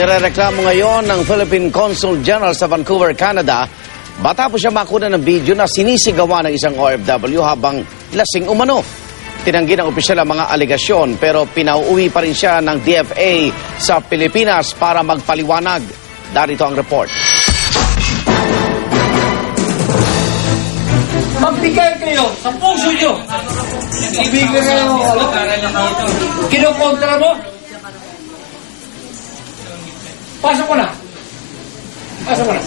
Nirereklamo ngayon ng Philippine Consul General sa Vancouver, Canada matapos siya makuna ng video na sinisigawan ng isang OFW habang lasing umano. Tinanggi ng opisyal ang mga alegasyon pero pinauwi pa rin siya ng DFA sa Pilipinas para magpaliwanag. Darito ang report. Magbigay kayo sa puso nyo. Ibigay kayo, ano? Kinukontra mo? Pasok mo na. Pasok mo na.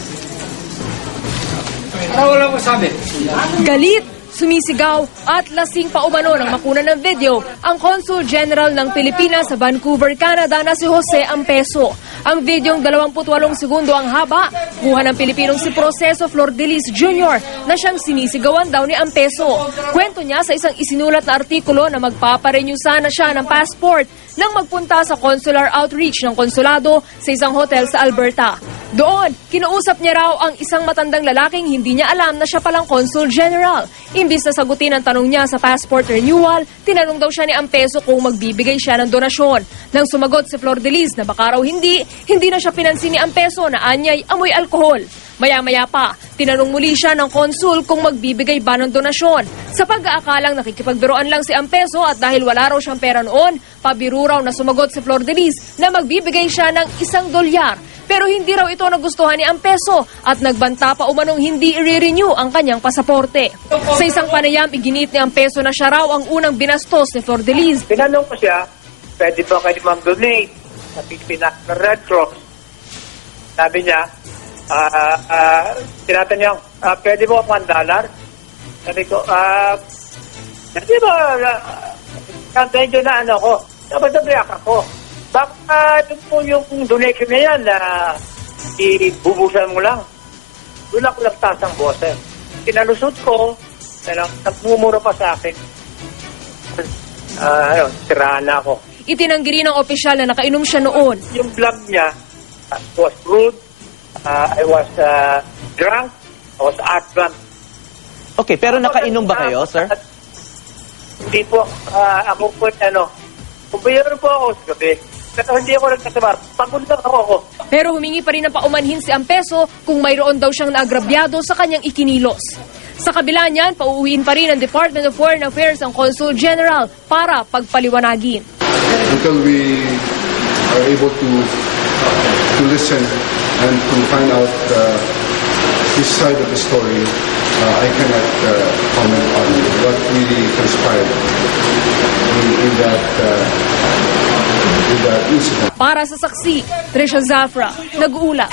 Ano wala mo sabi? Galit, sumisigaw at lasing pa umano ng makuna ng video ang Consul General ng Pilipinas sa Vancouver, Canada na si Jose Ampeso. Ang videong 28 segundo ang haba, kuha ng Pilipinong si Proceso Flordelis Jr. na siyang sinisigawan daw ni Ampeso. Kwento niya sa isang isinulat na artikulo na magpaparenew sana siya ng passport nang magpunta sa consular outreach ng konsulado sa isang hotel sa Alberta. Doon, kinausap niya raw ang isang matandang lalaking hindi niya alam na siya palang Consul General. Imbis na sagutin ang tanong niya sa passport renewal, tinanong daw siya ni Ampeso kung magbibigay siya ng donasyon. Nang sumagot si Flor de Lis na baka raw hindi, hindi na siya pinansin ni Ampeso na anyay amoy alkohol. Maya-maya pa, tinanong muli siya ng konsul kung magbibigay ba ng donasyon. Sa pag-aakalang nakikipagbiroan lang si Ampeso at dahil wala raw siyang pera noon, pabiro raw na sumagot si Flor de Lis na magbibigay siya ng isang dolyar. Pero hindi raw ito nagustuhan ni Ampeso at nagbanta pa umanong hindi i-renew ang kanyang pasaporte. Sa isang panayam, iginit ni Ampeso na siya raw ang unang binastos ni Flor de Lis. Tinanong ko siya, pwede ba kayo mag-donate sa Pilipinas na Red Cross? Sabi niya, ah, ah, tinatanong niya, ah, pwede ba one dollar? Sabi ko, ah, pwede ba, uh, na ano ko, dapat nabiyak ako. Baka ito po yung donation na yan na ibubusan mo lang. Doon ako nagtaas ang boses. Tinalusot ko, na nagmumura pa sa akin. Ah, ayun, siraan na ako. Itinanggi rin ng opisyal na nakainom siya noon. Yung vlog niya uh, was rude. Uh, I was uh, drunk. I was arrogant. Okay, pero nakainom ba kayo, sir? Hindi po. Uh, ako po, ano, kumpayero po ako sa gabi. Pero hindi ako nagkasama. Pagod lang ako ako. Pero humingi pa rin ng paumanhin si Ampeso kung mayroon daw siyang naagrabyado sa kanyang ikinilos. Sa kabila niyan, pauuwiin pa rin ng Department of Foreign Affairs ang Consul General para pagpaliwanagin. until we are able to to listen and to find out uh, this side of the story, uh, I cannot uh, comment on what really transpired in, in that uh, Para sa saksi, Trisha Zafra, nag-uula.